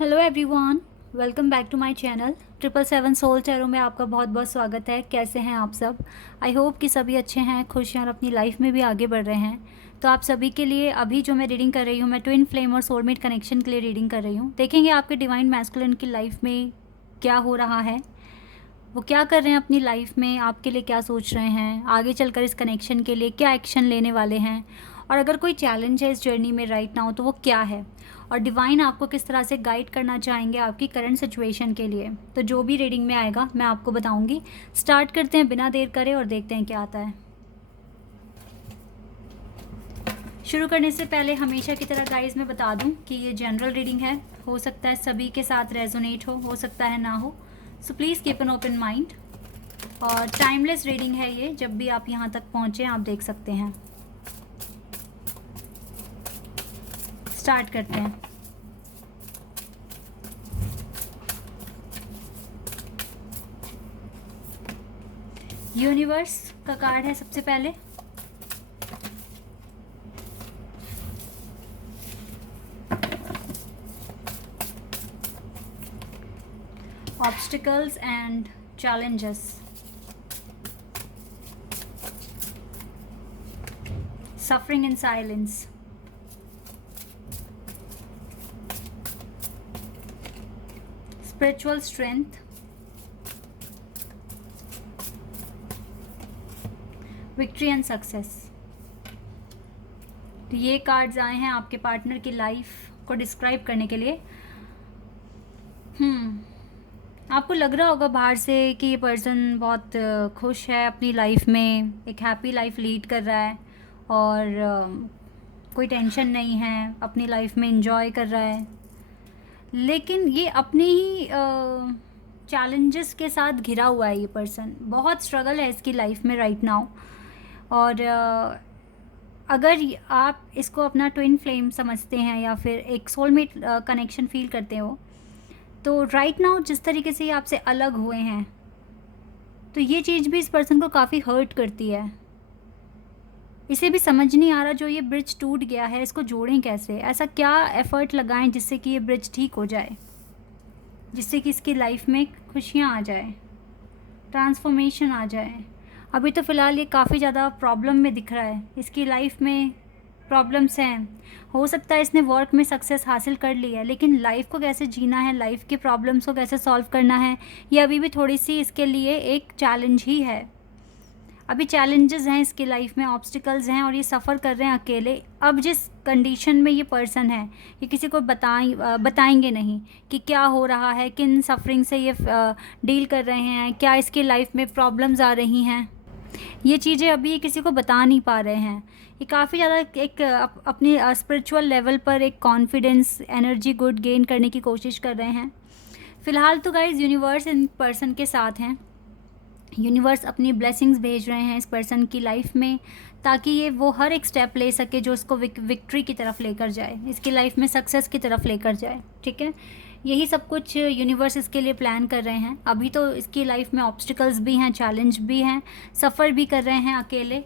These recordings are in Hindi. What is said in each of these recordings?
Hello everyone, welcome back to my channel 777 soul tarot में आपका बहुत बहुत स्वागत है। कैसे हैं आप सब? आई होप कि सभी अच्छे हैं, खुश हैं और अपनी लाइफ में भी आगे बढ़ रहे हैं। तो आप सभी के लिए अभी जो मैं रीडिंग कर रही हूँ, मैं ट्विन फ्लेम और सोलमेट कनेक्शन के लिए रीडिंग कर रही हूँ। देखेंगे आपके डिवाइन मैस्कुलिन की लाइफ में क्या हो रहा है, वो क्या कर रहे हैं अपनी लाइफ में, आपके लिए क्या सोच रहे हैं, आगे चलकर इस कनेक्शन के लिए क्या एक्शन लेने वाले हैं, और अगर कोई चैलेंज है इस जर्नी में राइट नाउ तो वो क्या है, और डिवाइन आपको किस तरह से गाइड करना चाहेंगे आपकी करंट सिचुएशन के लिए। तो जो भी रीडिंग में आएगा मैं आपको बताऊंगी। स्टार्ट करते हैं बिना देर करे और देखते हैं क्या आता है। शुरू करने से पहले हमेशा की तरह गाइज मैं बता दूं कि ये जनरल रीडिंग है, हो सकता है सभी के साथ रेजोनेट हो सकता है ना हो। So please keep an open mind. और टाइमलेस रीडिंग है ये, जब भी आप यहाँ तक पहुँचे आप देख सकते हैं। स्टार्ट करते हैं। यूनिवर्स का कार्ड है सबसे पहले। Obstacles and challenges, suffering in silence, spiritual strength, victory and success। तो ये कार्ड्स आए हैं आपके पार्टनर की लाइफ को डिस्क्राइब करने के लिए। आपको लग रहा होगा बाहर से कि ये पर्सन बहुत खुश है अपनी लाइफ में, एक हैप्पी लाइफ लीड कर रहा है और कोई टेंशन नहीं है, अपनी लाइफ में एंजॉय कर रहा है। लेकिन ये अपने ही चैलेंजेस के साथ घिरा हुआ है। ये पर्सन बहुत स्ट्रगल है इसकी लाइफ में राइट नाउ। और अगर आप इसको अपना ट्विन फ्लेम समझते हैं या फिर एक सोलमेट कनेक्शन फील करते हो, तो राइट नाउ जिस तरीके से ये आपसे अलग हुए हैं, तो ये चीज़ भी इस पर्सन को काफ़ी हर्ट करती है। इसे भी समझ नहीं आ रहा जो ये ब्रिज टूट गया है इसको जोड़ें कैसे, ऐसा क्या एफर्ट लगाएं जिससे कि ये ब्रिज ठीक हो जाए, जिससे कि इसकी लाइफ में खुशियाँ आ जाए, ट्रांसफॉर्मेशन आ जाए। अभी तो फ़िलहाल ये काफ़ी ज़्यादा प्रॉब्लम में दिख रहा है, इसकी लाइफ में प्रॉब्लम्स हैं। हो सकता है इसने वर्क में सक्सेस हासिल कर ली है, लेकिन लाइफ को कैसे जीना है, लाइफ के प्रॉब्लम्स को कैसे सॉल्व करना है, ये अभी भी थोड़ी सी इसके लिए एक चैलेंज ही है। अभी चैलेंजेस हैं इसकी लाइफ में, ऑब्स्टिकल्स हैं और ये सफ़र कर रहे हैं अकेले। अब जिस कंडीशन में ये पर्सन है, ये किसी को बताएंगे नहीं कि क्या हो रहा है, किन सफरिंग से ये डील कर रहे हैं, क्या इसकी लाइफ में प्रॉब्लम्स आ रही हैं। ये चीज़ें अभी किसी को बता नहीं पा रहे हैं। ये काफ़ी ज़्यादा एक अपनी स्पिरिचुअल लेवल पर एक कॉन्फिडेंस, एनर्जी, गुड गेन करने की कोशिश कर रहे हैं। फ़िलहाल तो गाइज़ यूनिवर्स इन पर्सन के साथ हैं। यूनिवर्स अपनी ब्लेसिंग्स भेज रहे हैं इस पर्सन की लाइफ में, ताकि ये वो हर एक स्टेप ले सके जो उसको विक्ट्री की तरफ लेकर जाए, इसकी लाइफ में सक्सेस की तरफ लेकर जाए। ठीक है, यही सब कुछ यूनिवर्स इसके लिए प्लान कर रहे हैं। अभी तो इसकी लाइफ में ऑब्स्टिकल्स भी हैं, चैलेंज भी हैं, सफ़र भी कर रहे हैं अकेले,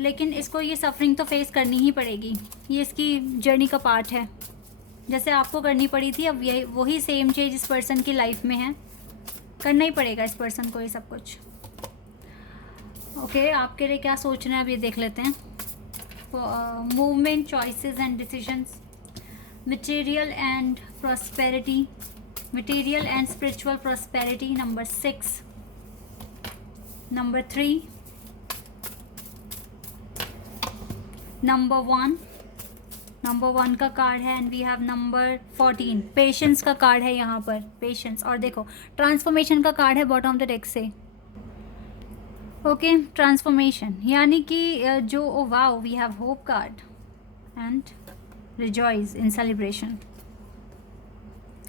लेकिन इसको ये सफरिंग तो फेस करनी ही पड़ेगी। ये इसकी जर्नी का पार्ट है, जैसे आपको करनी पड़ी थी। अब यही वही सेम चीज़ इस पर्सन की लाइफ में है, करना ही पड़ेगा इस पर्सन को ये सब कुछ। ओके, आपके लिए क्या सोच रहे हैं अब ये देख लेते हैं। Movement, choices and decisions, material and prosperity, material and spiritual prosperity, number 6, number 3, number 1 का कार्ड है and we have number 14। Patience का कार्ड है यहाँ पर, पेशेंस। और देखो ट्रांसफॉर्मेशन का कार्ड है बॉटम ऑफ द डेक से। ओके, ट्रांसफॉर्मेशन यानी कि जो oh wow, we have hope card and rejoice in celebration.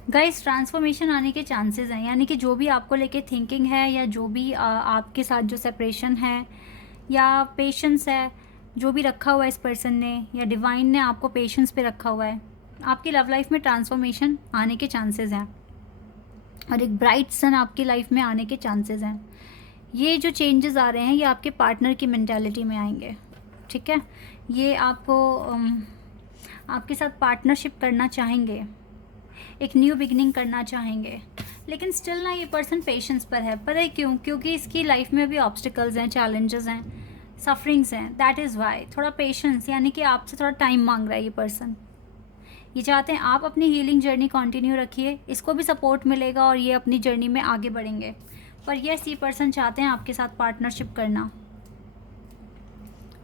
Guys, transformation आने के चांसेस हैं, यानी कि जो भी आपको लेके थिंकिंग है या जो भी आपके साथ जो सेपरेशन है या पेशेंस है, जो भी रखा हुआ है इस पर्सन ने या डिवाइन ने आपको पेशेंस पे रखा हुआ है, आपकी लव लाइफ में ट्रांसफॉर्मेशन आने के चांसेस हैं और एक ब्राइट सन आपकी लाइफ में आने के चांसेस हैं। ये जो चेंजेस आ रहे हैं ये आपके पार्टनर की मेंटालिटी में आएंगे। ठीक है, ये आपको आपके साथ पार्टनरशिप करना चाहेंगे, एक न्यू बिगिनिंग करना चाहेंगे, लेकिन स्टिल ना ये पर्सन पेशेंस पर है। पता है क्यों? क्योंकि इसकी लाइफ में अभी ऑब्स्टिकल्स हैं, चैलेंजेस हैं, सफरिंग्स हैं। दैट इज़ वाई थोड़ा पेशेंस, यानी कि आपसे थोड़ा टाइम मांग रहा है ये पर्सन। ये चाहते हैं आप अपनी हीलिंग जर्नी कंटिन्यू रखिए, इसको भी सपोर्ट मिलेगा और ये अपनी जर्नी में आगे बढ़ेंगे। पर यस, ये पर्सन चाहते हैं आपके साथ पार्टनरशिप करना।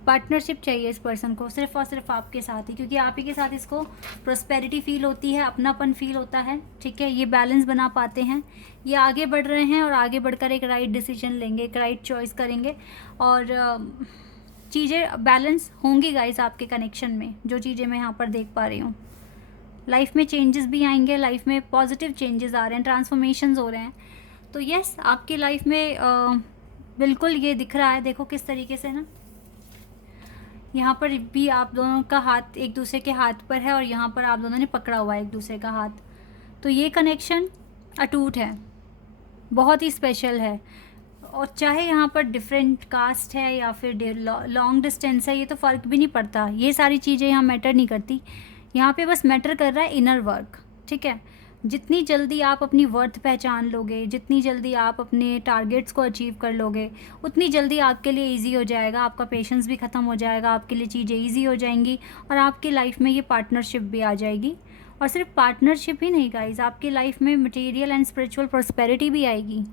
पार्टनरशिप चाहिए इस पर्सन को सिर्फ और सिर्फ आपके साथ ही, क्योंकि आप ही के साथ इसको प्रोस्पेरिटी फील होती है, अपनापन फील होता है। ठीक है, ये बैलेंस बना पाते हैं, ये आगे बढ़ रहे हैं और आगे बढ़कर एक राइट डिसीजन लेंगे, एक राइट चॉइस करेंगे और चीज़ें बैलेंस होंगी गाइस आपके कनेक्शन में। जो चीज़ें मैं यहाँ पर देख पा रही हूँ, लाइफ में चेंजेस भी आएंगे, लाइफ में पॉजिटिव चेंजेस आ रहे हैं, ट्रांसफॉर्मेशंस हो रहे हैं। तो यस, आपकी लाइफ में बिल्कुल ये दिख रहा है। देखो किस तरीके से ना, यहाँ पर भी आप दोनों का हाथ एक दूसरे के हाथ पर है और यहाँ पर आप दोनों ने पकड़ा हुआ है एक दूसरे का हाथ। तो ये कनेक्शन अटूट है, बहुत ही स्पेशल है। और चाहे यहाँ पर डिफरेंट कास्ट है या फिर लॉन्ग डिस्टेंस है, ये तो फ़र्क भी नहीं पड़ता, ये सारी चीज़ें यहाँ मैटर नहीं करती। यहाँ पे बस मैटर कर रहा है इनर वर्क। ठीक है, जितनी जल्दी आप अपनी वर्थ पहचान लोगे, जितनी जल्दी आप अपने टारगेट्स को अचीव कर लोगे, उतनी जल्दी आपके लिए इजी हो जाएगा, आपका पेशेंस भी ख़त्म हो जाएगा, आपके लिए चीज़ें इजी हो जाएंगी और आपकी लाइफ में ये पार्टनरशिप भी आ जाएगी। और सिर्फ पार्टनरशिप ही नहीं गाइज, आपकी लाइफ में मटेरियल एंड स्पिरिचुअल प्रॉस्पेरिटी भी आएगी।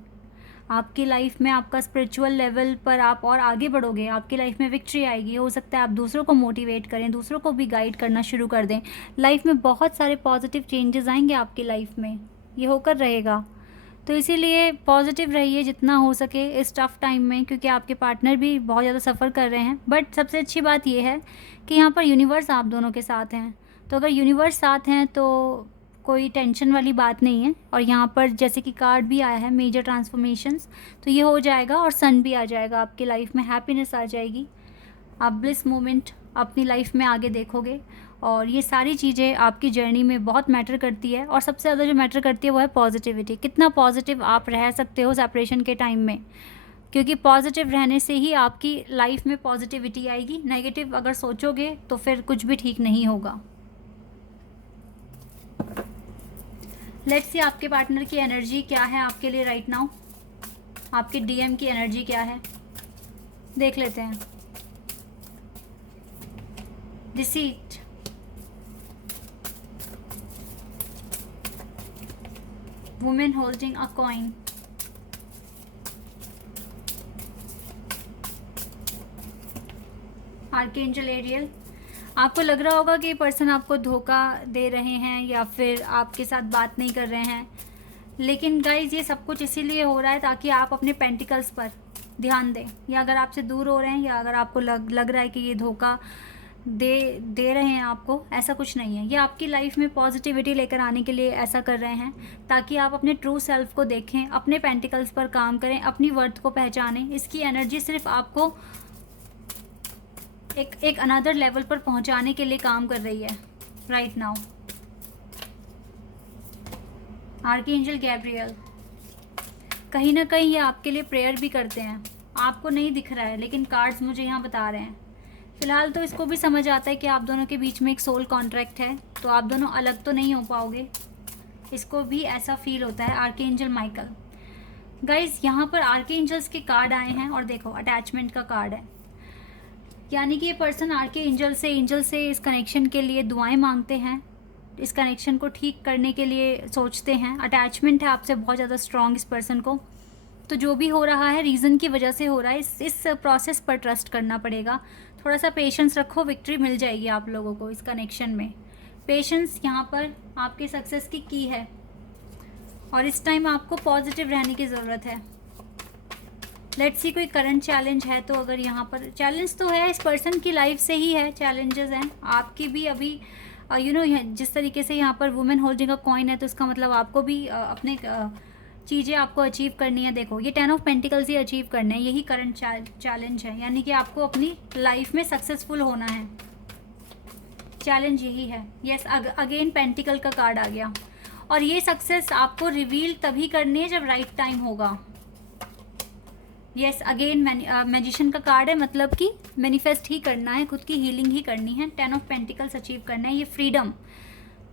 आपकी लाइफ में आपका स्पिरिचुअल लेवल पर आप और आगे बढ़ोगे, आपकी लाइफ में विक्ट्री आएगी। हो सकता है आप दूसरों को मोटिवेट करें, दूसरों को भी गाइड करना शुरू कर दें। लाइफ में बहुत सारे पॉजिटिव चेंजेस आएंगे आपकी लाइफ में, ये होकर रहेगा। तो इसीलिए पॉजिटिव रहिए जितना हो सके इस टफ़ टाइम में, क्योंकि आपके पार्टनर भी बहुत ज़्यादा सफ़र कर रहे हैं। बट सबसे अच्छी बात यह है कि यहाँ पर यूनिवर्स आप दोनों के साथ हैं। तो अगर यूनिवर्स साथ हैं तो कोई टेंशन वाली बात नहीं है। और यहाँ पर जैसे कि कार्ड भी आया है मेजर ट्रांसफॉर्मेशंस, तो ये हो जाएगा और सन भी आ जाएगा आपकी लाइफ में, हैप्पीनेस आ जाएगी, आप ब्लिस मोमेंट अपनी लाइफ में आगे देखोगे। और ये सारी चीज़ें आपकी जर्नी में बहुत मैटर करती है। और सबसे ज़्यादा जो मैटर करती है वो है पॉजिटिविटी। कितना पॉजिटिव आप रह सकते हो सेपरेशन के टाइम में, क्योंकि पॉजिटिव रहने से ही आपकी लाइफ में पॉजिटिविटी आएगी। नेगेटिव अगर सोचोगे तो फिर कुछ भी ठीक नहीं होगा। लेट्स सी आपके पार्टनर की एनर्जी क्या है आपके लिए राइट नाउ, आपके डीएम की एनर्जी क्या है, देख लेते हैं। Deceit, women holding a coin, archangel Ariel. आपको लग रहा होगा कि पर्सन आपको धोखा दे रहे हैं या फिर आपके साथ बात नहीं कर रहे हैं, लेकिन गाइज ये सब कुछ इसीलिए हो रहा है ताकि आप अपने पेंटिकल्स पर ध्यान दें। या अगर आपसे दूर हो रहे हैं या अगर आपको लग रहा है कि ये धोखा दे रहे हैं आपको, ऐसा कुछ नहीं है। ये आपकी लाइफ में पॉजिटिविटी लेकर आने के लिए ऐसा कर रहे हैं, ताकि आप अपने ट्रू सेल्फ को देखें, अपने पेंटिकल्स पर काम करें, अपनी वर्थ को पहचानें। इसकी एनर्जी सिर्फ आपको एक अनदर लेवल पर पहुंचाने के लिए काम कर रही है राइट नाउ। आर्कएंजल गैब्रियल, कहीं ना कहीं ये आपके लिए प्रेयर भी करते हैं, आपको नहीं दिख रहा है लेकिन कार्ड्स मुझे यहाँ बता रहे हैं। फिलहाल तो इसको भी समझ आता है कि आप दोनों के बीच में एक सोल कॉन्ट्रैक्ट है, तो आप दोनों अलग तो नहीं हो पाओगे, इसको भी ऐसा फील होता है। आर्कएंजल माइकल, गाइज यहाँ पर आर्कएंजल्स के कार्ड आए हैं और देखो अटैचमेंट का कार्ड है, यानी कि ये पर्सन आर्कएंजल से इस कनेक्शन के लिए दुआएं मांगते हैं, इस कनेक्शन को ठीक करने के लिए सोचते हैं। अटैचमेंट है आपसे बहुत ज़्यादा स्ट्रॉन्ग इस पर्सन को। तो जो भी हो रहा है रीज़न की वजह से हो रहा है, इस प्रोसेस पर ट्रस्ट करना पड़ेगा। थोड़ा सा पेशेंस रखो, विक्ट्री मिल जाएगी आप लोगों को इस कनेक्शन में। पेशेंस यहाँ पर आपके सक्सेस की की है और इस टाइम आपको पॉजिटिव रहने की ज़रूरत है। लेट्स सी कोई करंट चैलेंज है तो अगर यहाँ पर चैलेंज तो है, इस पर्सन की लाइफ से ही है, चैलेंजेस हैं आपकी भी अभी। जिस तरीके से यहाँ पर वुमेन होल्डिंग अ कॉइन है, तो इसका मतलब आपको भी अपने चीज़ें आपको अचीव करनी है। देखो ये 10 ऑफ पेंटिकल्स ही अचीव करने हैं, यही करंट चैलेंज है, यानी कि आपको अपनी लाइफ में सक्सेसफुल होना है। चैलेंज यही है। यस, अगेन पेंटिकल का कार्ड आ गया और ये सक्सेस आपको रिवील तभी करनी है जब राइट टाइम होगा। यस, अगेन मैजिशियन का कार्ड है, मतलब कि मैनिफेस्ट ही करना है, खुद की हीलिंग ही करनी है, 10 ऑफ पेंटिकल्स अचीव करना है। ये फ्रीडम,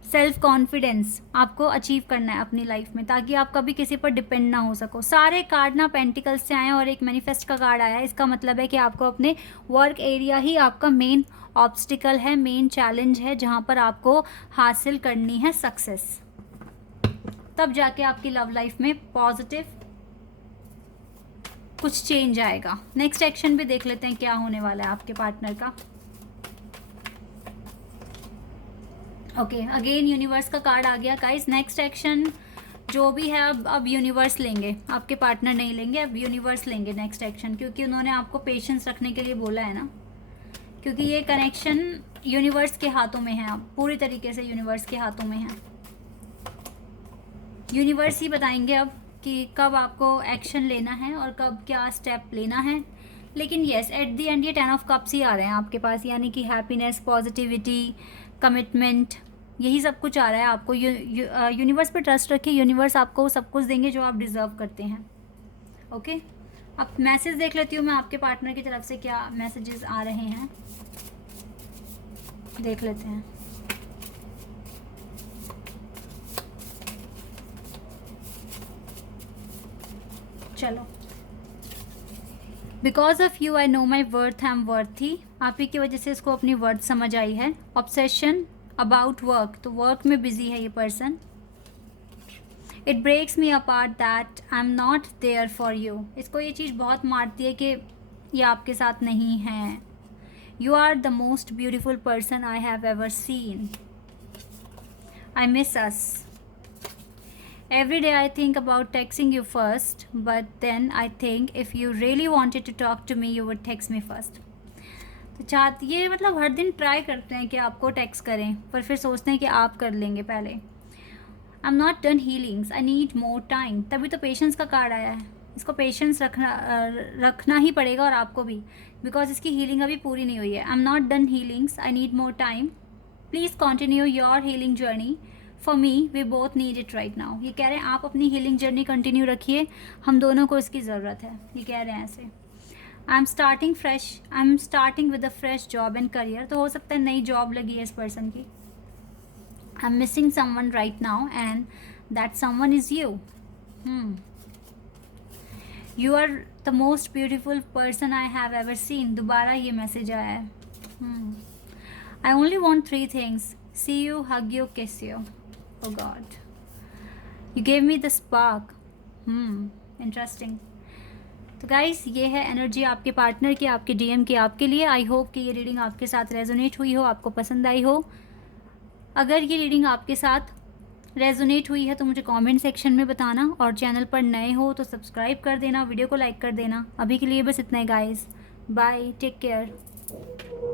सेल्फ कॉन्फिडेंस आपको अचीव करना है अपनी लाइफ में, ताकि आप कभी किसी पर डिपेंड ना हो सको। सारे कार्ड ना पेंटिकल्स से आए और एक मैनिफेस्ट का कार्ड आया है। इसका मतलब है कि आपको अपने वर्क एरिया ही आपका मेन ऑब्स्टिकल है, मेन चैलेंज है, जहाँ पर आपको हासिल करनी है सक्सेस। तब जाके आपकी लव लाइफ में पॉजिटिव कुछ चेंज आएगा। नेक्स्ट एक्शन भी देख लेते हैं क्या होने वाला है आपके पार्टनर का। ओके, अगेन यूनिवर्स का कार्ड आ गया गाइस। नेक्स्ट एक्शन जो भी है अब यूनिवर्स लेंगे, आपके पार्टनर नहीं लेंगे, अब यूनिवर्स लेंगे नेक्स्ट एक्शन, क्योंकि उन्होंने आपको पेशेंस रखने के लिए बोला है ना, क्योंकि ये कनेक्शन यूनिवर्स के हाथों में है, अब पूरी तरीके से यूनिवर्स के हाथों में है। यूनिवर्स ही बताएंगे अब कि कब आपको एक्शन लेना है और कब क्या स्टेप लेना है। लेकिन येस, एट दी एंड ये 10 ऑफ कप्स ही आ रहे हैं आपके पास, यानी कि हैप्पीनेस, पॉजिटिविटी, कमिटमेंट, यही सब कुछ आ रहा है आपको। यूनिवर्स पे ट्रस्ट रखिए, यूनिवर्स आपको सब कुछ देंगे जो आप डिज़र्व करते हैं। ओके, अब मैसेज देख लेती हूँ मैं आपके पार्टनर की तरफ से क्या मैसेजेस आ रहे हैं, देख लेते हैं। चलो, because of you I know my worth, I am worthy. आप ही की वजह से इसको अपनी वर्थ समझ आई है। ऑब्सेशन अबाउट वर्क, तो वर्क में बिजी है ये person. It breaks me apart that I am not there for you, इसको ये चीज़ बहुत मारती है कि ये आपके साथ नहीं है। You are the most beautiful person I have ever seen, I miss us. Every day I think about texting you first, but then I think if you really wanted to talk to me, you would text me first. तो चाहते ये मतलब हर दिन ट्राई करते हैं कि आपको टेक्स्ट करें, पर फिर सोचते हैं कि आप कर लेंगे पहले। आई am not done healings, I need more time, तभी तो पेशेंस का कार्ड आया है। इसको पेशेंस रखना ही पड़ेगा और आपको भी, बिकॉज इसकी हीलिंग अभी पूरी नहीं हुई है। I am not done healings, I need more time, please continue your healing journey, for me we both need it right now. ये कह रहे हैं आप अपनी हीलिंग जर्नी कंटिन्यू रखिए, हम दोनों को इसकी ज़रूरत है, ये कह रहे हैं ऐसे। I am starting fresh, I am starting with a fresh job and career, तो हो सकता है नई जॉब लगी है इस पर्सन की। I am missing someone right now and that someone is you. You are the most beautiful person I have ever seen, दोबारा ये मैसेज आया है। I only want 3 things, see you, hug you, kiss you. Oh God, you gave me the spark. Interesting. तो गाइस, ये है एनर्जी आपके पार्टनर की, आपके डीएम की आपके लिए। आई होप कि ये रीडिंग आपके साथ रेजोनेट हुई हो, आपको पसंद आई हो। अगर ये रीडिंग आपके साथ रेजोनेट हुई है तो मुझे कमेंट सेक्शन में बताना, और चैनल पर नए हो तो सब्सक्राइब कर देना, वीडियो को लाइक कर देना। अभी के लिए बस इतना ही गाइस, बाय, टेक केयर।